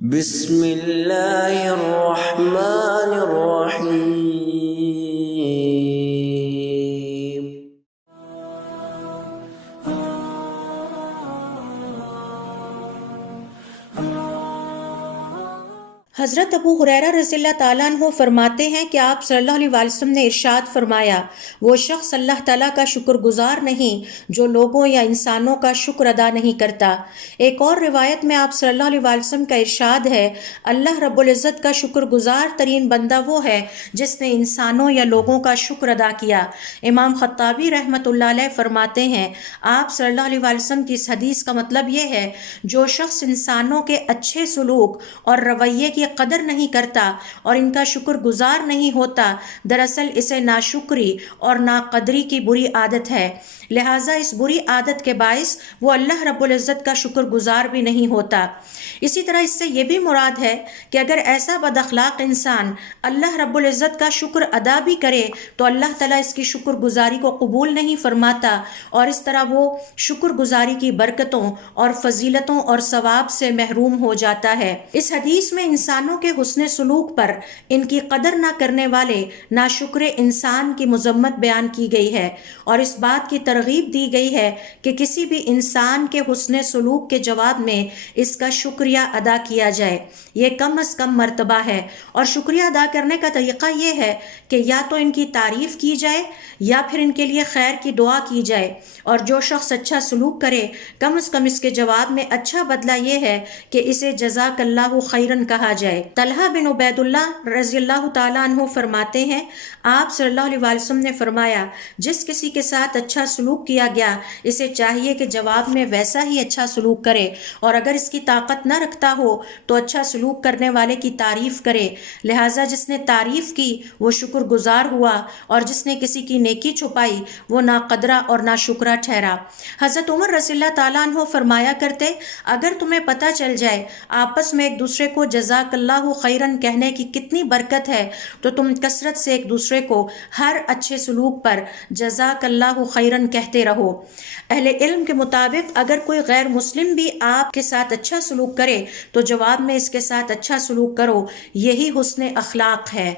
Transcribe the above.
بسم اللہ الرحمن الرحیم۔ حضرت ابو ہریرہ رضی اللہ تعالیٰ عنہ فرماتے ہیں کہ آپ صلی اللہ علیہ وسلم نے ارشاد فرمایا، وہ شخص اللہ تعالیٰ کا شکر گزار نہیں جو لوگوں یا انسانوں کا شکر ادا نہیں کرتا۔ ایک اور روایت میں آپ صلی اللہ علیہ وسلم کا ارشاد ہے، اللہ رب العزت کا شکر گزار ترین بندہ وہ ہے جس نے انسانوں یا لوگوں کا شکر ادا کیا۔ امام خطابی رحمۃ اللہ علیہ فرماتے ہیں، آپ صلی اللہ علیہ وسلم کی اس حدیث کا مطلب یہ ہے، جو شخص انسانوں کے اچھے سلوک اور رویے کی قدر نہیں کرتا اور ان کا شکر گزار نہیں ہوتا، دراصل اسے ناشکری اور ناقدری کی بری عادت ہے، لہٰذا اس بری عادت کے باعث وہ اللہ رب العزت کا شکر گزار بھی نہیں ہوتا۔ اسی طرح اس سے یہ بھی مراد ہے کہ اگر ایسا بد اخلاق انسان اللہ رب العزت کا شکر ادا بھی کرے تو اللہ تعالیٰ اس کی شکر گزاری کو قبول نہیں فرماتا، اور اس طرح وہ شکر گزاری کی برکتوں اور فضیلتوں اور ثواب سے محروم ہو جاتا ہے۔ اس حدیث میں انسانوں کے حسن سلوک پر ان کی قدر نہ کرنے والے ناشکر انسان کی مذمت بیان کی گئی ہے، اور اس بات کی ترغیب دی گئی ہے کہ کسی بھی انسان کے حسن سلوک کے جواب میں اس کا شکریہ ادا کیا جائے۔ یہ کم از کم مرتبہ ہے، اور شکریہ ادا کرنے کا طریقہ یہ ہے کہ یا تو ان کی تعریف کی جائے یا پھر ان کے لیے خیر کی دعا کی جائے، اور جو شخص اچھا سلوک کرے کم از کم اس کے جواب میں اچھا بدلہ یہ ہے کہ اسے جزاک اللہ خیرن کہا جائے۔ طلحہ بن عبید اللہ رضی اللہ تعالیٰ عنہ فرماتے ہیں، آپ صلی اللہ علیہ وسلم نے فرمایا، جس کسی کے ساتھ اچھا سلوک کیا گیا اسے چاہیے کہ جواب میں ویسا ہی اچھا سلوک کرے، اور اگر اس کی طاقت نہ رکھتا ہو تو اچھا سلوک کرنے والے کی تعریف کرے، لہٰذا جس نے تعریف کی وہ شکر گزار ہوا، اور جس نے کسی کی نیکی چھپائی وہ ناقدرہ اور ناشکرہ ٹھہرا۔ حضرت عمر رضی اللہ تعالیٰ عنہ فرمایا کرتے، اگر تمہیں پتہ چل جائے آپس میں ایک دوسرے کو جزاک اللہ خیرن کہنے کی کتنی برکت ہے تو تم کثرت سے ایک دوسرے کو ہر اچھے سلوک پر جزاک اللہ خیرن کہتے رہو۔ اہل علم کے مطابق اگر کوئی غیر مسلم بھی آپ کے ساتھ اچھا سلوک کرے تو جواب میں اس کے ساتھ اچھا سلوک کرو، یہی حسن اخلاق ہے۔